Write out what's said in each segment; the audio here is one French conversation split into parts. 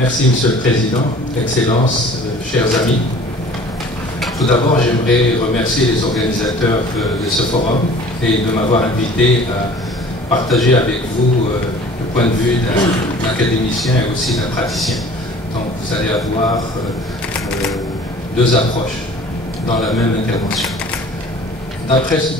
Merci, Monsieur le Président, Excellences, chers amis. Tout d'abord, j'aimerais remercier les organisateurs de ce forum et de m'avoir invité à partager avec vous le point de vue d'un académicien et aussi d'un praticien. Donc, vous allez avoir deux approches dans la même intervention.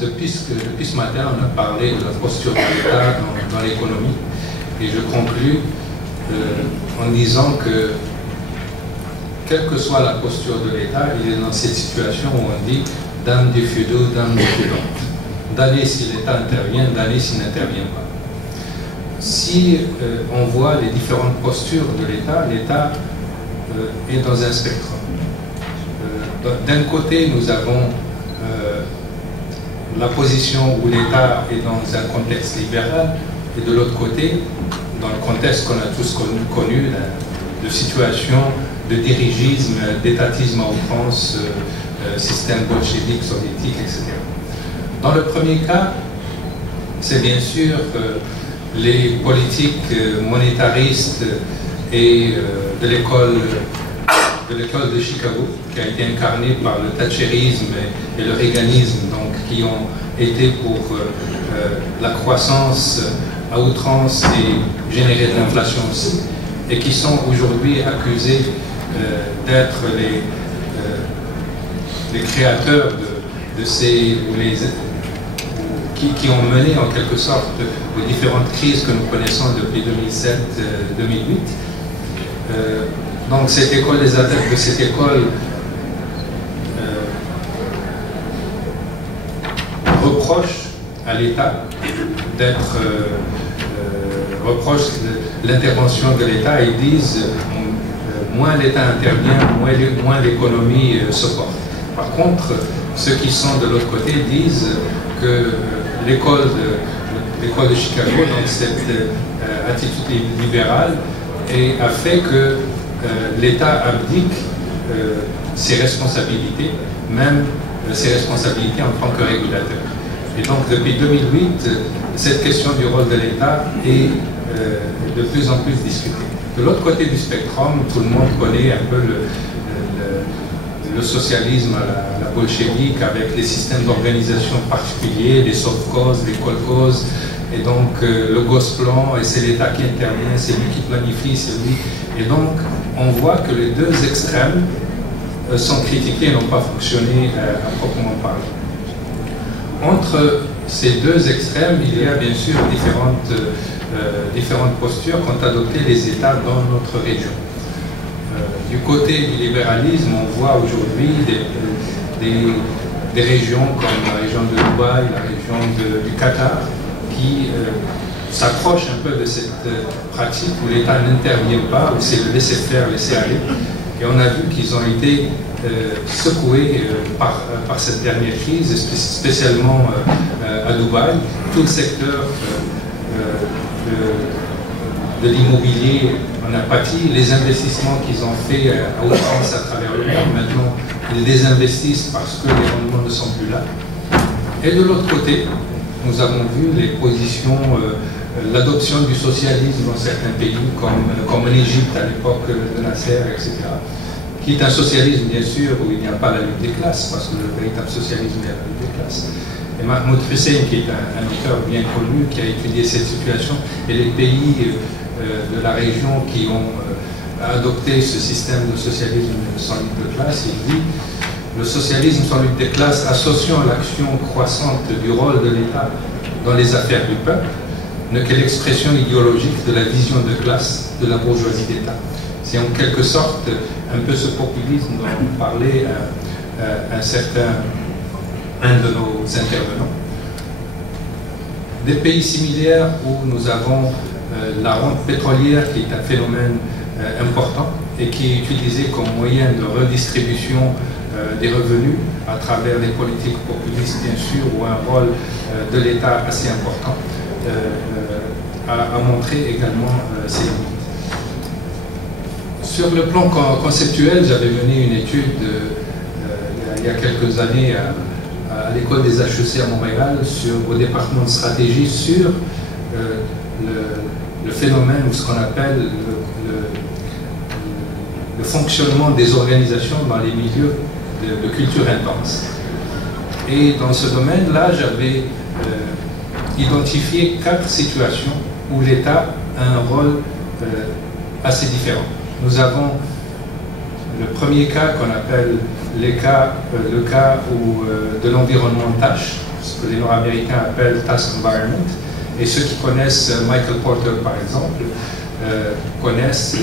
Depuis ce matin, on a parlé de la posture de l'État dans l'économie et je conclus en disant que quelle que soit la posture de l'État, il est dans cette situation où on dit « dame du fudo, dame du fudo ». D'aller si l'État intervient, d'aller s'il n'intervient pas. Si on voit les différentes postures de l'État, l'État est dans un spectre. D'un côté, nous avons la position où l'État est dans un contexte libéral, et de l'autre côté, dans le contexte qu'on a tous connu, de situation de dirigisme, d'étatisme à outrance, système bolchevique, soviétique, etc. Dans le premier cas, c'est bien sûr les politiques monétaristes et de l'école de Chicago, qui a été incarnée par le thatcherisme et le reaganisme, donc qui ont été pour la croissance à outrance et générer de l'inflation aussi, et qui sont aujourd'hui accusés d'être les créateurs de ces... qui ont mené en quelque sorte les différentes crises que nous connaissons depuis 2007-2008. Donc cette école, les adeptes de cette école reprochent à l'État d'être... reprochent l'intervention de l'État et disent moins l'État intervient, moins l'économie se porte. Par contre, ceux qui sont de l'autre côté disent que l'école de Chicago, donc cette attitude libérale, a fait que l'État abdique ses responsabilités, même ses responsabilités en tant que régulateur. Et donc depuis 2008, cette question du rôle de l'État est de plus en plus discutée. De l'autre côté du spectrum, tout le monde connaît un peu le socialisme à la bolchevique avec les systèmes d'organisation particuliers, les sovkhozs, les kolkhozs, et donc le Gosplan, et c'est l'État qui intervient, c'est lui qui planifie, c'est lui. Et donc on voit que les deux extrêmes sont critiqués et n'ont pas fonctionné à proprement parler. Entre ces deux extrêmes, il y a bien sûr différentes postures qu'ont adoptées les États dans notre région. Du côté du libéralisme, on voit aujourd'hui des régions comme la région de Dubaï, la région du Qatar, qui s'approchent un peu de cette pratique où l'État n'intervient pas, où c'est le laisser faire, laisser aller. Et on a vu qu'ils ont été secoués par cette dernière crise, spécialement à Dubaï. Tout le secteur de l'immobilier en a pâti. Les investissements qu'ils ont fait à outrance à travers le monde, maintenant ils désinvestissent parce que les rendements ne sont plus là. Et de l'autre côté, nous avons vu les positions, l'adoption du socialisme dans certains pays, comme l'Égypte à l'époque de Nasser, etc. Qui est un socialisme, bien sûr, où il n'y a pas la lutte des classes, parce que le véritable socialisme est la lutte des classes. Et Mahmoud Hussein, qui est un auteur bien connu, qui a étudié cette situation, et les pays de la région qui ont adopté ce système de socialisme sans lutte de classe, il dit le socialisme sans lutte des classes, associant l'action croissante du rôle de l'État dans les affaires du peuple, n'est que l'expression idéologique de la vision de classe de la bourgeoisie d'État. C'est en quelque sorte un peu ce populisme dont parlait un de nos intervenants. Des pays similaires où nous avons la rente pétrolière qui est un phénomène important et qui est utilisé comme moyen de redistribution des revenus à travers des politiques populistes, bien sûr, ou un rôle de l'État assez important, a montré également ses limites. Sur le plan conceptuel, j'avais mené une étude il y a quelques années à l'école des HEC à Montréal au département de stratégie sur le phénomène ou ce qu'on appelle le fonctionnement des organisations dans les milieux de culture intense. Et dans ce domaine-là, j'avais identifié 4 situations où l'État a un rôle assez différent. Nous avons le premier cas qu'on appelle le cas de l'environnement tâche, ce que les Nord-Américains appellent task environment. Et ceux qui connaissent Michael Porter, par exemple, connaissent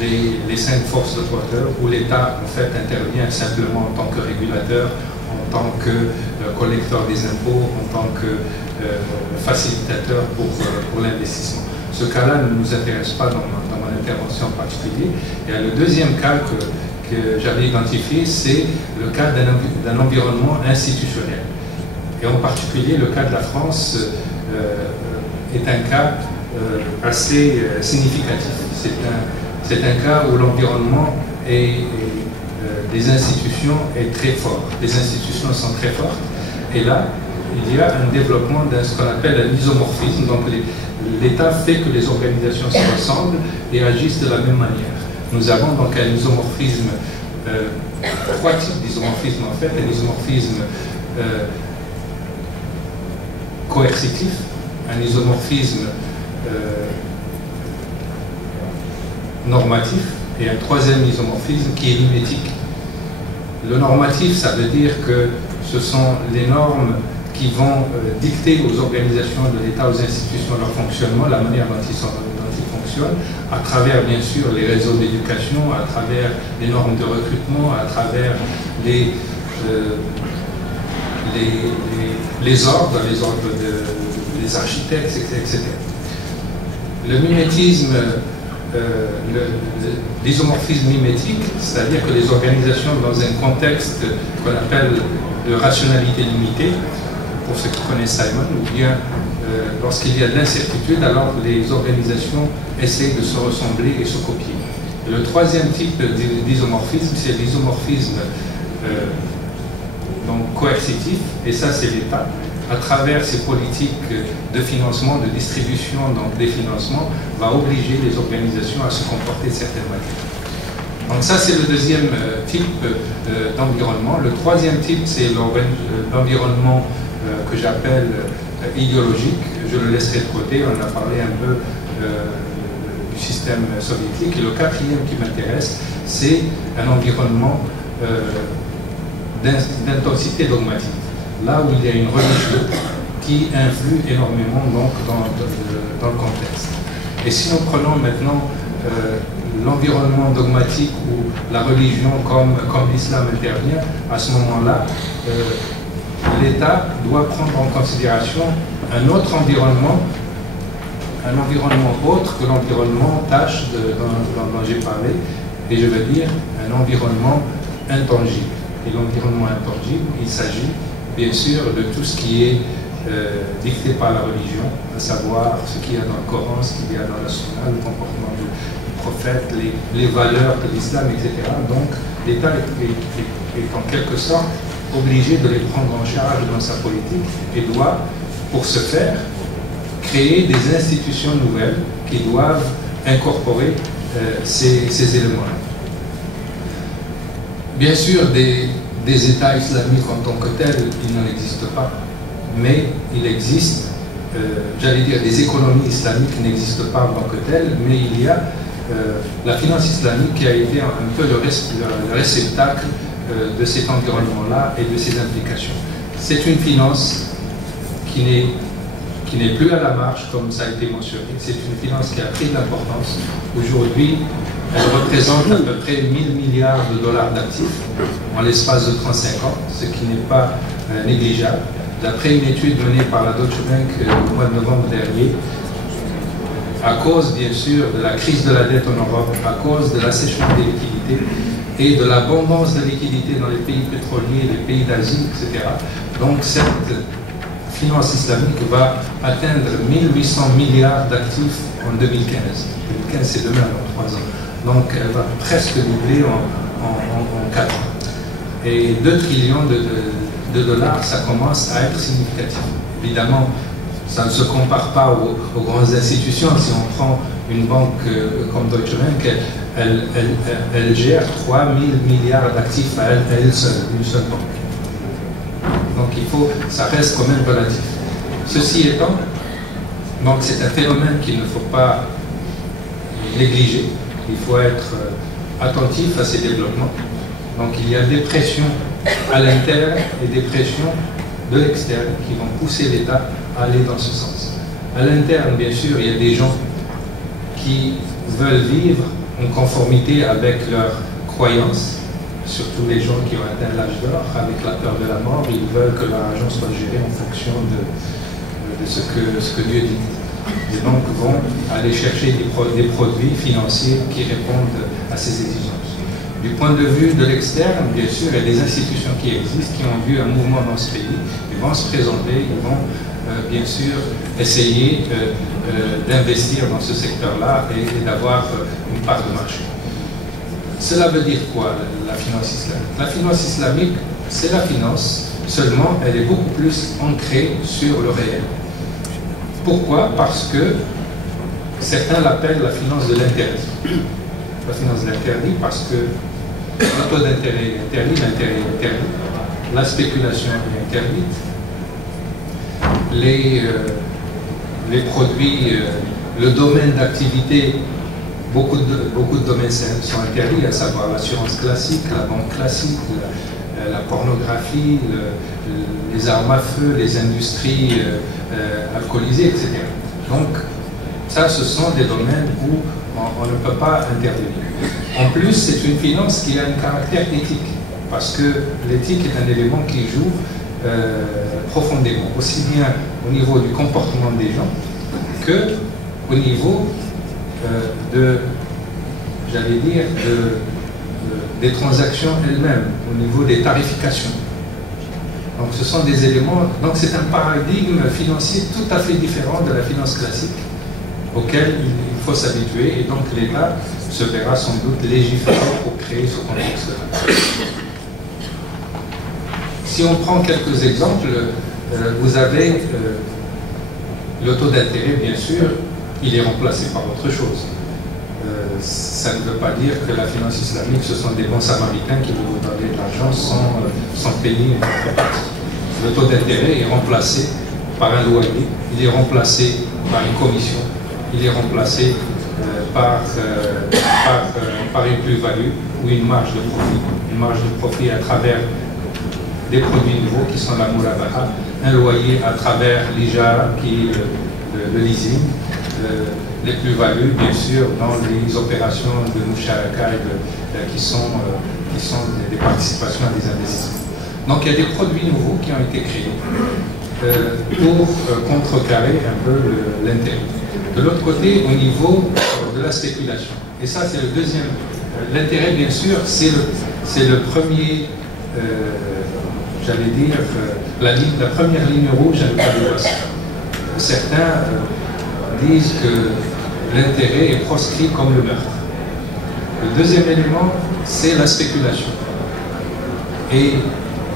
les 5 forces de Porter, où l'État, en fait, intervient simplement en tant que régulateur, en tant que collecteur des impôts, en tant que facilitateur pour l'investissement. Ce cas-là ne nous intéresse pas dans mon intervention en particulier. Et le deuxième cas que j'avais identifié, c'est le cas d'un environnement institutionnel. Et en particulier, le cas de la France est un cas assez significatif. C'est un cas où l'environnement des institutions est très fort. Les institutions sont très fortes. Et là, il y a un développement de ce qu'on appelle un isomorphisme. Donc l'État fait que les organisations se ressemblent et agissent de la même manière. Nous avons donc un isomorphisme, 3 types d'isomorphisme en fait. Un isomorphisme coercitif, un isomorphisme normatif et un 3e isomorphisme qui est mimétique. Le normatif, ça veut dire que ce sont les normes qui vont dicter aux organisations de l'État, aux institutions, leur fonctionnement, la manière dont ils fonctionnent, à travers bien sûr les réseaux d'éducation, à travers les normes de recrutement, à travers les ordres des architectes, etc. Le mimétisme, l'isomorphisme mimétique, c'est-à-dire que les organisations dans un contexte qu'on appelle de rationalité limitée, pour ceux qui connaissent Simon, ou bien lorsqu'il y a de l'incertitude, alors les organisations essayent de se ressembler et se copier. Et le 3e type d'isomorphisme, c'est l'isomorphisme donc coercitif, et ça c'est l'État, à travers ses politiques de financement, de distribution donc des financements, va obliger les organisations à se comporter de certaines manières. Donc ça c'est le 2e type d'environnement. Le 3e type, c'est l'environnement que j'appelle idéologique. Je le laisserai de côté, on a parlé un peu du système soviétique. Et le 4e qui m'intéresse, c'est un environnement d'intensité dogmatique. Là où il y a une religion qui influe énormément donc, dans le contexte. Et si nous prenons maintenant l'environnement dogmatique où la religion comme l'islam intervient, à ce moment-là, l'État doit prendre en considération un autre environnement, un environnement autre que l'environnement tâche dont j'ai parlé, et je veux dire un environnement intangible. Et l'environnement intangible, il s'agit bien sûr de tout ce qui est dicté par la religion, à savoir ce qu'il y a dans le Coran, ce qu'il y a dans la Sunna, le comportement du prophète, les valeurs de l'islam, etc. Donc l'État est en quelque sorte obligé de les prendre en charge dans sa politique et doit, pour ce faire, créer des institutions nouvelles qui doivent incorporer ces éléments-là. Bien sûr, des États islamiques en tant que tels, il n'en existe pas, mais il existe, j'allais dire, des économies islamiques qui n'existent pas en tant que telles, mais il y a la finance islamique qui a été un peu le réceptacle de cet environnement-là et de ses implications. C'est une finance qui n'est plus à la marge, comme ça a été mentionné. C'est une finance qui a pris de l'importance. Aujourd'hui, elle représente à peu près 1000 milliards de dollars d'actifs en l'espace de 35 ans, ce qui n'est pas négligeable. D'après une étude menée par la Deutsche Bank au mois de novembre dernier, à cause bien sûr de la crise de la dette en Europe, à cause de l'assèchement des liquidités et de l'abondance de liquidités dans les pays pétroliers, les pays d'Asie, etc. Donc cette finance islamique va atteindre 1800 milliards d'actifs en 2015. 2015 c'est demain, dans 3 ans. Donc elle va presque doubler en 4 ans. Et 2 trillions de dollars, ça commence à être significatif. Évidemment, ça ne se compare pas aux grandes institutions. Si on prend une banque comme Deutsche Bank, elle gère 3 000 milliards d'actifs à elle seule, une seule banque. Donc ça reste quand même relatif. Ceci étant, donc c'est un phénomène qu'il ne faut pas négliger. Il faut être attentif à ces développements. Donc il y a des pressions à l'interne et des pressions de l'externe qui vont pousser l'État à aller dans ce sens. À l'interne, bien sûr, il y a des gens qui veulent vivre en conformité avec leurs croyances, surtout les gens qui ont atteint l'âge d'or, avec la peur de la mort. Ils veulent que leur argent soit géré en fonction de ce que Dieu dit. Les banques vont aller chercher des produits financiers qui répondent à ces exigences. Du point de vue de l'externe, bien sûr, il y a des institutions qui existent, qui ont vu un mouvement dans ce pays, ils vont se présenter, ils vont bien sûr essayer d'investir dans ce secteur-là et d'avoir une part de marché. Cela veut dire quoi, la finance islamique? La finance islamique, c'est la finance, seulement elle est beaucoup plus ancrée sur le réel. Pourquoi? Parce que certains l'appellent la finance de l'interdit. La finance de l'interdit parce que le taux d'intérêt est interdit, l'intérêt est interdit, la spéculation est interdite, les produits, le domaine d'activité, beaucoup de domaines sont interdits, à savoir l'assurance classique, la banque classique, la pornographie, les armes à feu, les industries alcoolisées, etc. Donc, ça, ce sont des domaines où on ne peut pas intervenir. En plus, c'est une finance qui a un caractère éthique, parce que l'éthique est un élément qui joue profondément, aussi bien au niveau du comportement des gens que au niveau des transactions elles-mêmes, au niveau des tarifications. Donc ce sont des éléments, donc c'est un paradigme financier tout à fait différent de la finance classique auquel il faut s'habituer, et donc l'État se verra sans doute légiférer pour créer ce contexte-là. Si on prend quelques exemples, vous avez le taux d'intérêt, bien sûr, il est remplacé par autre chose. Ça ne veut pas dire que la finance islamique, ce sont des bons samaritains qui vont vous donner de l'argent sans payer une contrepartie. Le taux d'intérêt est remplacé par un loyer, il est remplacé par une commission, il est remplacé par une plus-value ou une marge de profit. Une marge de profit à travers des produits nouveaux qui sont la murabaha, un loyer à travers l'ijara qui est le leasing, les plus-values bien sûr dans les opérations de musharaka qui sont des participations à des investissements. Donc il y a des produits nouveaux qui ont été créés pour contrecarrer un peu l'intérêt. De l'autre côté, au niveau de la spéculation, et ça c'est le deuxième, l'intérêt bien sûr c'est le premier, j'allais dire, la première ligne rouge à ne pas dépasser. Certains disent que l'intérêt est proscrit comme le meurtre. Le deuxième élément, c'est la spéculation. Et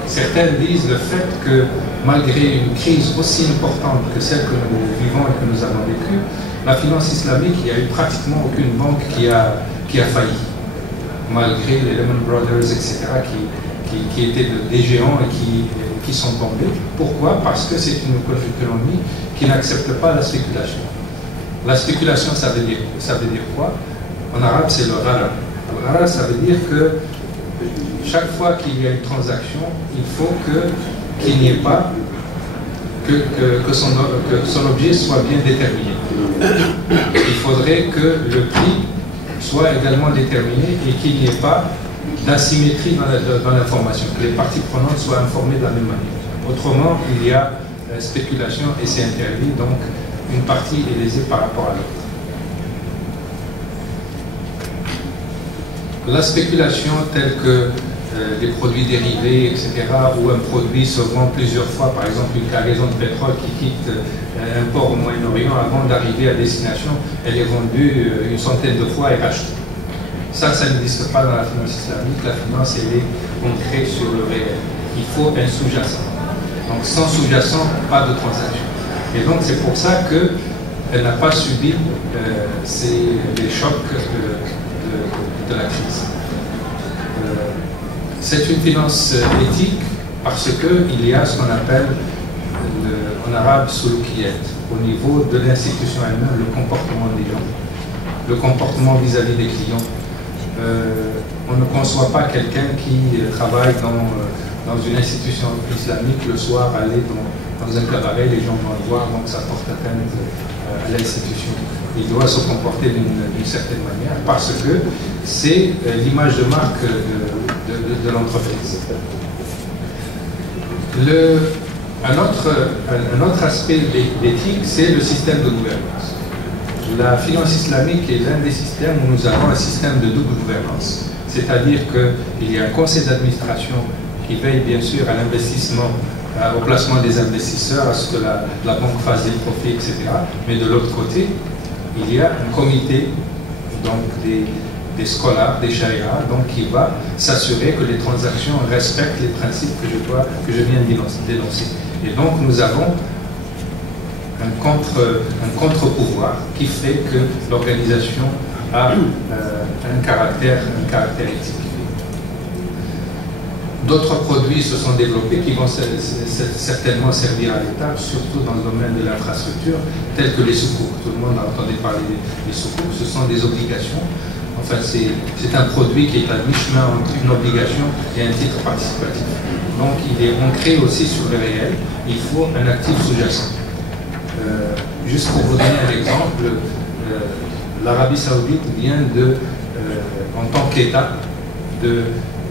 certains disent le fait que malgré une crise aussi importante que celle que nous vivons et que nous avons vécue, la finance islamique, il n'y a eu pratiquement aucune banque qui a failli, malgré les Lehman Brothers, etc., qui étaient des géants et qui sont tombés. Pourquoi? Parce que c'est une économie qui n'accepte pas la spéculation. La spéculation, ça veut dire quoi? En arabe, c'est le ghara. Le ghara, ça veut dire que chaque fois qu'il y a une transaction, il faut qu'il n'y ait pas que son objet soit bien déterminé. Il faudrait que le prix soit également déterminé et qu'il n'y ait pas d'asymétrie dans l'information, que les parties prenantes soient informées de la même manière. Autrement, il y a spéculation et c'est interdit, donc une partie est lésée par rapport à l'autre. La spéculation telle que des produits dérivés, etc., où un produit se vend plusieurs fois, par exemple une cargaison de pétrole qui quitte un port au Moyen-Orient avant d'arriver à destination, elle est vendue une centaine de fois et rachetée. Ça n'existe pas dans la finance islamique. La finance, elle est ancrée sur le réel. Il faut un sous-jacent. Donc sans sous-jacent, pas de transaction. Et donc c'est pour ça qu'elle n'a pas subi c'est les chocs de la crise. C'est une finance éthique parce qu'il y a ce qu'on appelle en arabe sulukiyat, au niveau de l'institution elle-même, le comportement des gens, le comportement vis-à-vis des clients. On ne conçoit pas quelqu'un qui travaille dans une institution islamique le soir, aller dans un cabaret, les gens vont le voir, donc ça porte atteinte à l'institution. Il doit se comporter d'une certaine manière parce que c'est l'image de marque de l'entreprise. Un autre aspect d'éthique, c'est le système de gouvernance. La finance islamique est l'un des systèmes où nous avons un système de double gouvernance, c'est-à-dire qu'il y a un conseil d'administration qui veille bien sûr à l'investissement, au placement des investisseurs, à ce que la banque fasse des profits, etc. Mais de l'autre côté, il y a un comité donc des scholars, des sharia, donc qui va s'assurer que les transactions respectent les principes que je viens de dénoncer. Et donc nous avons un contre-pouvoir qui fait que l'organisation a un caractère éthique. D'autres produits se sont développés qui vont certainement servir à l'État, surtout dans le domaine de l'infrastructure, tels que les soukouk. Tout le monde a entendu parler des soukouk. Ce sont des obligations. Enfin, c'est un produit qui est à mi-chemin entre une obligation et un titre participatif. Donc, il est ancré aussi sur le réel. Il faut un actif sous-jacent. Juste pour vous donner un exemple, l'Arabie Saoudite vient en tant qu'État, de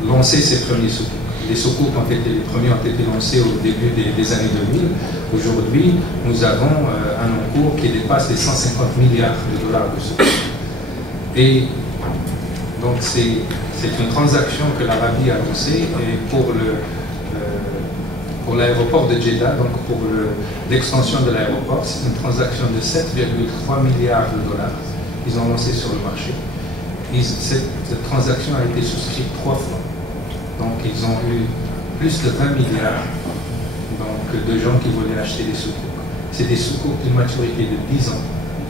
lancer ses premiers soukouk. Les les premiers ont été lancés au début des années 2000. Aujourd'hui, nous avons un encours qui dépasse les 150 milliards de dollars de soukouk. Et donc c'est une transaction que l'Arabie a lancée et pour l'aéroport de Jeddah, donc pour l'extension de l'aéroport, c'est une transaction de 7,3 milliards de dollars qu'ils ont lancé sur le marché. Cette transaction a été souscrite 3 fois. Donc ils ont eu plus de 20 milliards de gens qui voulaient acheter des soukouk. C'est des soukouk d'une maturité de 10 ans.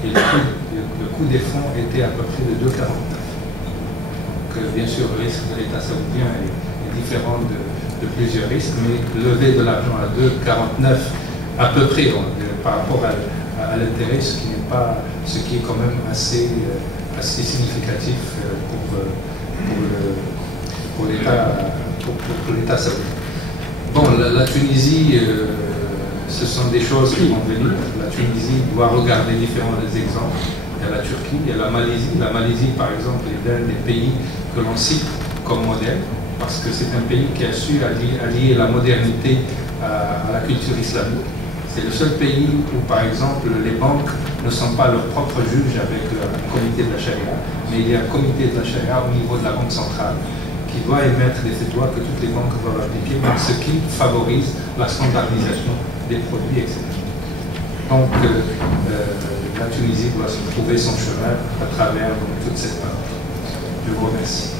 Et le coût des fonds était à peu près de 2,49. Donc bien sûr, le risque de l'État saoudien est différent de plusieurs risques, mais lever de l'argent à 2,49 à peu près par rapport à l'intérêt, ce qui est quand même assez significatif pour l'État saoudien. Bon, la Tunisie, ce sont des choses qui vont venir. La Tunisie doit regarder différents exemples. Il y a la Turquie, il y a la Malaisie. La Malaisie, par exemple, est l'un des pays que l'on cite comme modèle, parce que c'est un pays qui a su allier la modernité à la culture islamique. C'est le seul pays où, par exemple, les banques ne sont pas leurs propres juges avec le comité de la charia, mais il y a un comité de la charia au niveau de la banque centrale qui doit émettre des fatwas que toutes les banques doivent appliquer, ce qui favorise la standardisation des produits, etc. Donc, la Tunisie doit se trouver son chemin à travers toute cette partie. Je vous remercie.